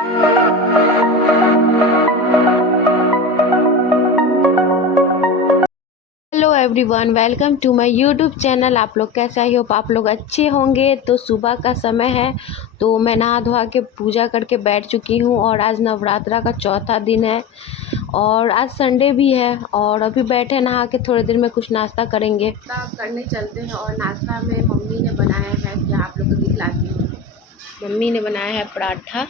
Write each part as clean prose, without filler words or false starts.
Hello everyone, welcome to my YouTube channel. आप लोग कैसे आई होप आप लोग अच्छे होंगे। तो सुबह का समय है, तो मैं नहा धोआ के पूजा करके बैठ चुकी हूँ और आज नवरात्रा का चौथा दिन है और आज संडे भी है। और अभी बैठे नहा के थोड़ी देर में कुछ नाश्ता करेंगे। नाश्ता करने चलते हैं और नाश्ता में मम्मी ने बनाया है, क्या आप लोग को दिखलाती हूँ। मम्मी ने बनाया है पराठा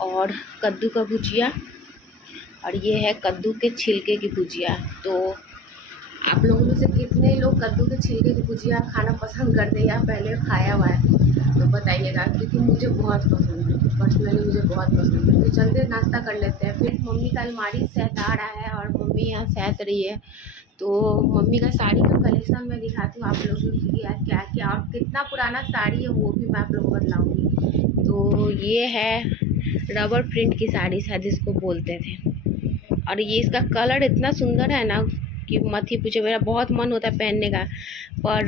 और कद्दू का भुजिया और ये है कद्दू के छिलके की भुजिया। तो आप लोगों में से कितने लोग कद्दू के छिलके की भुजिया खाना पसंद करते हैं या पहले खाया हुआ है तो बताइएगा, क्योंकि मुझे बहुत पसंद है। पर्सनली मुझे बहुत पसंद है। तो चलते नाश्ता कर लेते हैं। फिर मम्मी का अलमारी सहता रहा है और मम्मी यहाँ सहत रही है। तो मम्मी का साड़ी का कलेक्शन मैं दिखाती हूँ आप लोगों को क्या क्या और कितना पुराना साड़ी है वो भी मैं आप लोगों को बताऊँगी। तो ये है रबर प्रिंट की साड़ी शायद इसको बोलते थे और ये इसका कलर इतना सुंदर है ना कि मत ही पूछे। मेरा बहुत मन होता है पहनने का, पर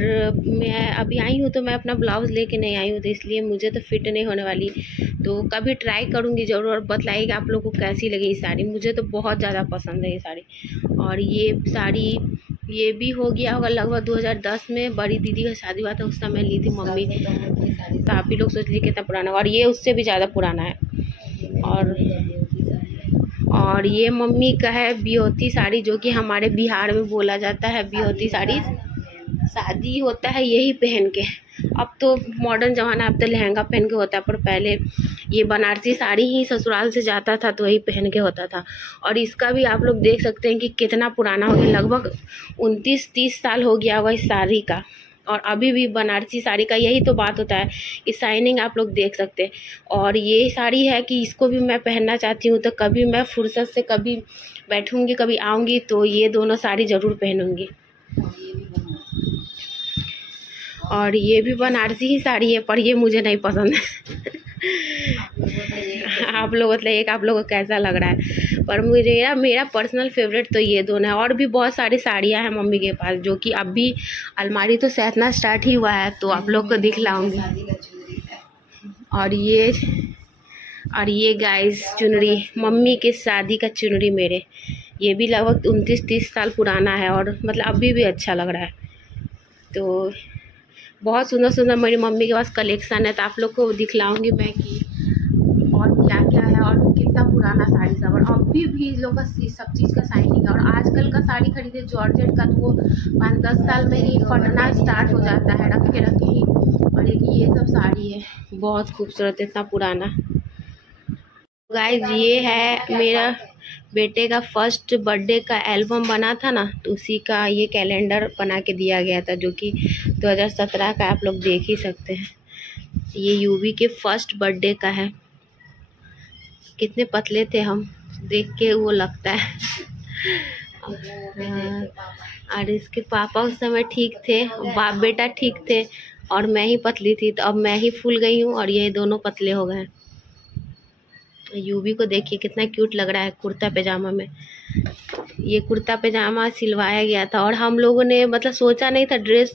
मैं अभी आई हूँ तो मैं अपना ब्लाउज़ लेके नहीं आई हूँ, तो इसलिए मुझे तो फिट नहीं होने वाली। तो कभी ट्राई करूँगी ज़रूर और बताइएगा आप लोगों को कैसी लगी ये साड़ी। मुझे तो बहुत ज़्यादा पसंद है ये साड़ी। और ये साड़ी ये भी हो गया होगा लगभग 2010 में, बड़ी दीदी का शादी हुआ था उस समय ली थी मम्मी। तो आप ही लोग सोच लीजिए कितना पुराना, और ये उससे भी ज़्यादा पुराना है। और ये मम्मी का है बिहोती साड़ी, जो कि हमारे बिहार में बोला जाता है बिहोती साड़ी। शादी होता है यही पहन के। अब तो मॉडर्न ज़माना, अब तो लहंगा पहन के होता है, पर पहले ये बनारसी साड़ी ही ससुराल से जाता था तो वही पहन के होता था। और इसका भी आप लोग देख सकते हैं कि कितना पुराना हो गया, लगभग 29-30 साल हो गया होगा इस साड़ी का। और अभी भी बनारसी साड़ी का यही तो बात होता है, इस शाइनिंग आप लोग देख सकते हैं। और ये साड़ी है कि इसको भी मैं पहनना चाहती हूँ, तो कभी मैं फुर्सत से कभी बैठूँगी कभी आऊँगी तो ये दोनों साड़ी ज़रूर पहनूँगी। और ये भी बनारसी ही साड़ी है, पर ये मुझे नहीं पसंद है। आप लोग बताइए आप लोगों को कैसा लग रहा है। पर मेरा पर्सनल फेवरेट तो ये दोनों है। और भी बहुत सारी साड़ियाँ हैं मम्मी के पास, जो कि अभी अलमारी तो सहना स्टार्ट ही हुआ है तो आप लोग को दिखलाऊंगी। और ये गाइस चुनरी, मम्मी के शादी का चुनरी मेरे, ये भी लगभग 29-30 साल पुराना है और मतलब अभी भी अच्छा लग रहा है। तो बहुत सुंदर सुंदर मेरी मम्मी के पास कलेक्शन है, तो आप लोग को दिखलाऊंगी मैं कि और क्या क्या है और कितना पुराना साड़ी सब। और अभी भी लोग का सब चीज़ का शाइनिंग है। और आजकल का साड़ी खरीदे जॉर्जेट का तो वो 5-10 साल में ही फटना स्टार्ट हो जाता है, रखे ही। और एक ये सब साड़ी है बहुत खूबसूरत, इतना पुराना। गाइस ये है मेरा बेटे का फर्स्ट बर्थडे का एल्बम बना था ना, तो उसी का ये कैलेंडर बना के दिया गया था, जो कि 2017 का आप लोग देख ही सकते हैं। ये यूवी के फर्स्ट बर्थडे का है। कितने पतले थे हम, देख के वो लगता है। और इसके पापा उस समय ठीक थे, बाप बेटा ठीक थे और मैं ही पतली थी। तो अब मैं ही फूल गई हूँ और ये दोनों पतले हो गए। यूवी को देखिए कितना क्यूट लग रहा है कुर्ता पैजामा में। ये कुर्ता पैजामा सिलवाया गया था और हम लोगों ने मतलब सोचा नहीं था ड्रेस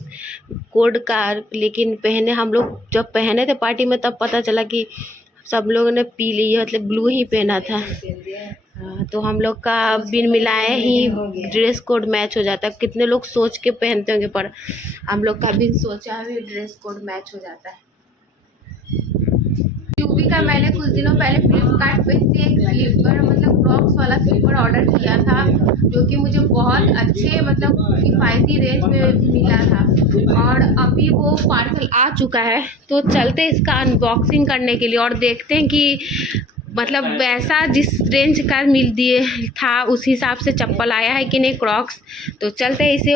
कोड का, लेकिन पहने हम लोग जब पहने थे पार्टी में तब पता चला कि सब लोगों ने पीली मतलब ब्लू ही पहना था। तो हम लोग का बिन मिलाए ही ड्रेस कोड मैच हो जाता है। कितने लोग सोच के पहनते होंगे, पर हम लोग का बिन सोचा हुए ड्रेस कोड मैच हो जाता है। यूवी का मैंने कुछ दिनों पहले फ्लिपकार्ट पे से एक स्लीपर मतलब क्रॉक्स वाला स्लीपर ऑर्डर किया था, जो कि मुझे बहुत अच्छे मतलब किफ़ायती रेंज में मिला था। और अभी वो पार्सल आ चुका है, तो चलते इसका अनबॉक्सिंग करने के लिए और देखते हैं कि मतलब वैसा जिस रेंज का मिल दिए था उस हिसाब से चप्पल आया है कि नहीं क्रॉक्स। तो चलते हैं इसे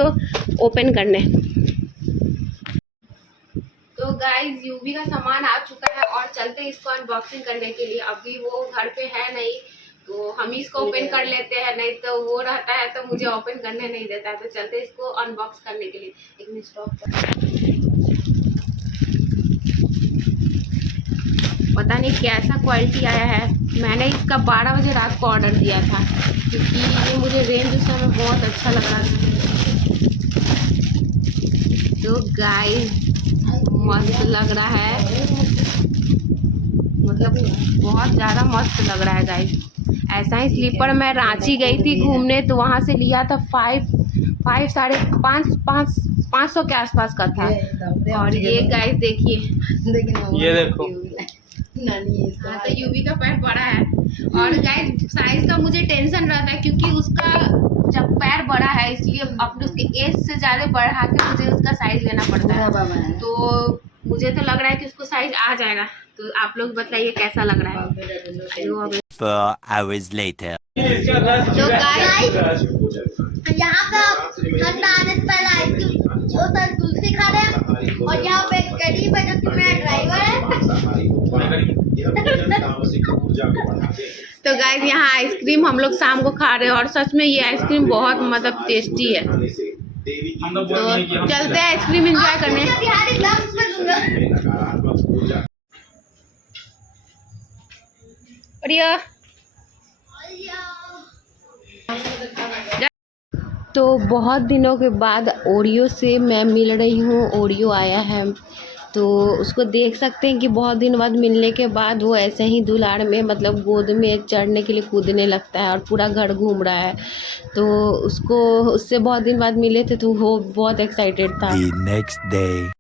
ओपन करने। तो गाइस यूवी का सामान आ चुका है और चलते हैं इसको अनबॉक्सिंग करने के लिए। अभी वो घर पे है नहीं, तो हम ही इसको ओपन कर लेते हैं, नहीं तो वो रहता है तो मुझे ओपन करने नहीं देता है। तो चलते हैं इसको अनबॉक्स करने के लिए। एक मिनट स्टॉप। पता नहीं कैसा क्वालिटी आया है। मैंने इसका 12 बजे रात को ऑर्डर दिया था, क्योंकि ये मुझे रेंज उस समय बहुत अच्छा लग रहा था। तो गाइस मस्त लग रहा है, मतलब बहुत ज़्यादा मस्त लग रहा है गाइस। ऐसा ही स्लीपर मैं रांची गई थी घूमने, तो वहाँ से लिया था 500 के आसपास का था। और ये गाइस देखिए, ये देखो हाँ तो यूवी का पैर बड़ा है। और गाइस साइज का मुझे टेंशन रहता है, क्योंकि उसका जब पैर बड़ा है इसलिए अपने उसके एज से ज़्यादा बढ़ा के मुझे उसका साइज लेना पड़ता है। तो मुझे तो लग रहा है कि उसको साइज आ जाएगा। तो आप लोग बताइए कैसा लग रहा है। 4 hours later. तो गाइस यहाँ पे आप ठंडा आने से पहले आइसक्रीम वो सर कुल्फी खा रहे हैं, और यहाँ पे करीब है जो कि मेरा ड्राइवर है। तो गाइस यहाँ आइसक्रीम हम लोग शाम को खा रहे हैं, और सच में ये आइसक्रीम बहुत मतलब टेस्टी है। तो चलते हैं आइसक्रीम एंजॉय करने। बिहारी डांस में दूंगा। प्रिया तो बहुत दिनों के बाद ओरियो से मैं मिल रही हूँ। ओरियो आया है, तो उसको देख सकते हैं कि बहुत दिन बाद मिलने के बाद वो ऐसे ही दुलार में मतलब गोद में चढ़ने के लिए कूदने लगता है और पूरा घर घूम रहा है। तो उससे बहुत दिन बाद मिले थे, तो वो बहुत एक्साइटेड था। The next day.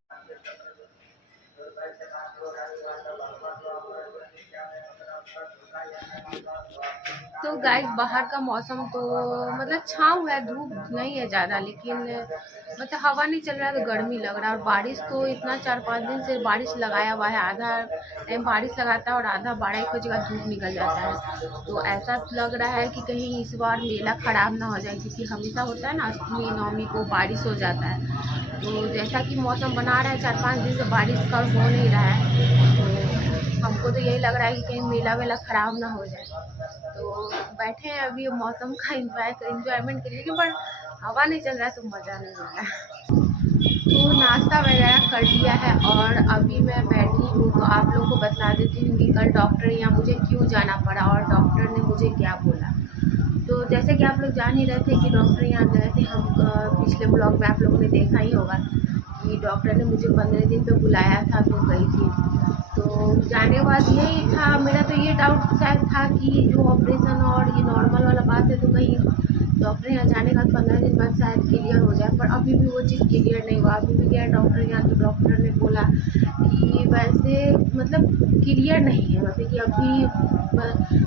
तो गाइस बाहर का मौसम तो मतलब छाँव है, धूप नहीं है ज़्यादा, लेकिन मतलब हवा नहीं चल रहा है तो गर्मी लग रहा है। और बारिश तो इतना 4-5 दिन से बारिश लगाया हुआ है, आधा टाइम बारिश लगाता है और आधा 12-1 बजे का धूप निकल जाता है। तो ऐसा लग रहा है कि कहीं इस बार मेला ख़राब ना हो जाए, क्योंकि हमेशा होता है ना अष्टमी नवमी को बारिश हो जाता है। तो जैसा कि मौसम बना रहा है 4-5 दिन से बारिश का हो नहीं रहा है, तो हमको तो यही लग रहा है कि कहीं मेला वेला ख़राब ना हो जाए। तो बैठे हैं अभी मौसम का इंजॉयमेंट के लिए, पर हवा नहीं चल रहा है तो मज़ा नहीं आ रहा है। तो नाश्ता वगैरह कर लिया है और अभी मैं बैठी हूँ। तो आप लोगों को बता देती हूँ कि कल डॉक्टर यहाँ मुझे क्यों जाना पड़ा और डॉक्टर ने मुझे क्या बोला। तो जैसे कि आप लोग जान ही रहे थे कि डॉक्टर यहाँ गए थे हम, पिछले ब्लॉग में आप लोगों ने देखा ही होगा कि डॉक्टर ने मुझे 15 दिन पे बुलाया था, तो गई थी। तो जाने के बाद यही था, मेरा तो ये डाउट शायद था कि जो ऑपरेशन और ये नॉर्मल वाला बात है, तो कहीं डॉक्टर यहाँ जाने के बाद 15 दिन बाद शायद क्लियर हो जाए, पर अभी भी वो चीज़ क्लियर नहीं हुआ। अभी भी गया डॉक्टर यहाँ, तो डॉक्टर ने बोला कि वैसे मतलब क्लियर नहीं है, मतलब कि अभी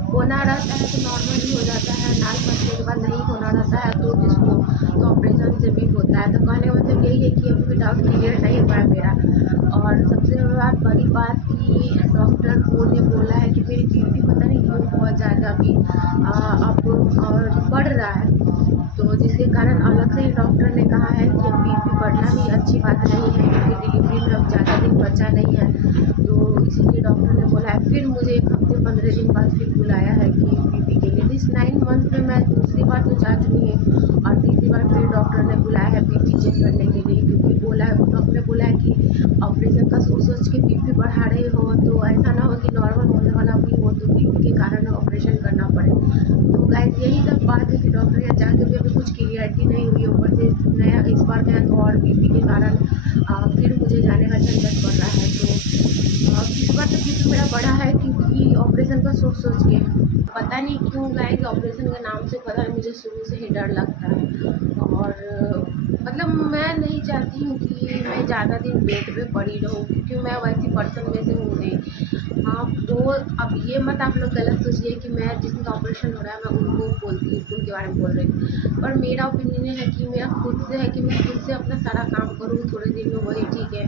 होना रहता है तो नॉर्मल भी हो जाता है, 9 महीने के बाद नहीं होना रहता है तो जिसको तो ऑपरेशन से भी होता है। तो कहने का मतलब यही है कि अभी भी डाउट क्लियर नहीं हुआ है मेरा। और सबसे बड़ी बात कि डॉक्टर को ने बोला है कि मेरी बीपी पता नहीं क्यों बहुत ज़्यादा अभी अब और बढ़ रहा है, तो जिसके कारण अलग से ही डॉक्टर ने कहा है कि अब बीपी बढ़ना भी अच्छी बात नहीं है, क्योंकि डिलीवरी में अब ज़्यादा दिन बचा नहीं है। तो इसीलिए डॉक्टर ने बोला है। फिर मुझे 1 हफ्ते 15 दिन बाद फिर बुलाया है कि बीपी के लिए। इस 9 मंथ में मैं दूसरी बार तो जा चुकी है, और तीसरी बार फिर डॉक्टर ने बुलाया है बीपी चेक करने के लिए, क्योंकि डॉक्टर ने बोला है कि ऑपरेशन का सोच के बीपी बढ़ा रहे हो, तो ऐसा ना हो कि नॉर्मल होने वाला भी हो तो बीपी के कारण ऑपरेशन करना पड़े। तो गाइस यही सब बात है कि डॉक्टर यहाँ जाके भी अभी कुछ क्लियरिटी नहीं हुई, ऊपर से नया इस बार गया तो और बीपी के कारण फिर मुझे जाने का झंझट पड़ रहा है। तो इस बार तो बीपी मेरा बढ़ा है, क्योंकि ऑपरेशन का सोच के पता नहीं क्यों गाइस, ऑपरेशन के नाम से पता है मुझे शुरू से ही डर लगता है। और मतलब मैं नहीं चाहती हूँ कि मैं ज़्यादा दिन बेड पे पड़ी रहूँ, क्योंकि मैं वैसी पर्सन में से हूँ नहीं। हाँ तो अब ये मत आप लोग गलत सोचिए कि मैं जिसका ऑपरेशन हो रहा है मैं उनको बोलती हूँ, उनके बारे में बोल रही हूँ। पर मेरा ओपिनियन है कि मेरा खुद से है कि मैं खुद से अपना सारा काम करूँ थोड़े दिन में, वही ठीक है,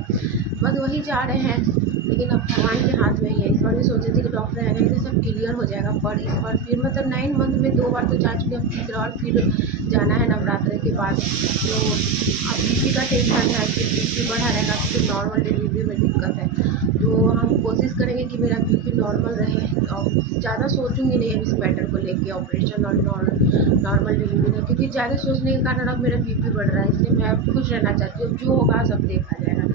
बस वही चाह रहे हैं। लेकिन अब भगवान के हाथ में ही है। इस बार भी सोचे थे कि डॉक्टर आएगा तो सब क्लियर हो जाएगा, पर इस बार फिर मतलब 9 मंथ में 2 बार तो जा चुके, अब तीसरा और फिर जाना है नवरात्र के बाद। तो अब बीपी का टेंशन है कि बीपी बढ़ा रहेगा तो फिर नॉर्मल डिलीवरी में दिक्कत है। तो हम कोशिश करेंगे कि मेरा बीपी नॉर्मल रहे, और ज़्यादा सोचूंगी नहीं अब इस मैटर को लेके, ऑपरेशन और नॉर्मल डिलीवरी का, क्योंकि ज़्यादा सोचने के कारण अब मेरा बीपी बढ़ रहा है। इसलिए मैं खुश रहना चाहती हूँ, जो होगा सब देखा जाएगा।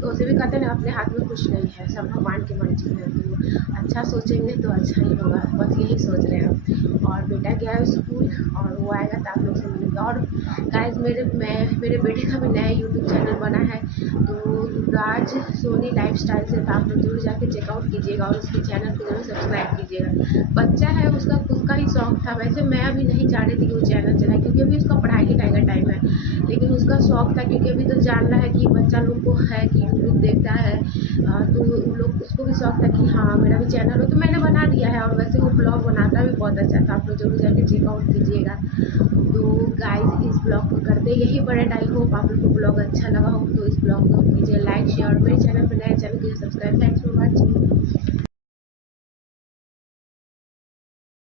तो तो उसे भी कहते हैं ना अपने हाथ में कुछ नहीं है, सब भगवान की मर्जी है। तो अच्छा सोचेंगे तो अच्छा ही होगा, बस यही सोच रहे हैं। और बेटा गया है स्कूल और वो आएगा तो आप लोग से मिलेंगे। और गाइस मेरे बेटे का भी नया यूट्यूब चैनल बना है, तो युवराज सोनी लाइफस्टाइल से, तो आप लोग जरूर जाके चेकआउट कीजिएगा और उसके चैनल को जरूर सब्सक्राइब कीजिएगा। बच्चा है, उसका खुद का ही शौक था। वैसे मैं अभी नहीं चाह रही थी कि वो चैनल चलाए, क्योंकि अभी उसका पढ़ाई लिखाई का टाइम है, लेकिन उसका शौक था, क्योंकि अभी तो जान रहा है कि बच्चा लोग को है कि यूट्यूब देखता है, तो उन लोग उसको भी शौक था कि हाँ मेरा भी चैनल हो, तो मैंने बना दिया है। और वैसे वो ब्लॉग बनाता भी बहुत अच्छा था, आप लोग जरूर जाके चेकआउट कीजिएगा। तो गाइस इस ब्लॉग को करते यही बड़े, आई होप आप लोग को ब्लॉग अच्छा लगा हो, तो इस ब्लॉग को कीजिए लाइक शेयर, मेरे चैनल पर नए चैनल कीजिए सब्सक्राइब। Thanks for watching.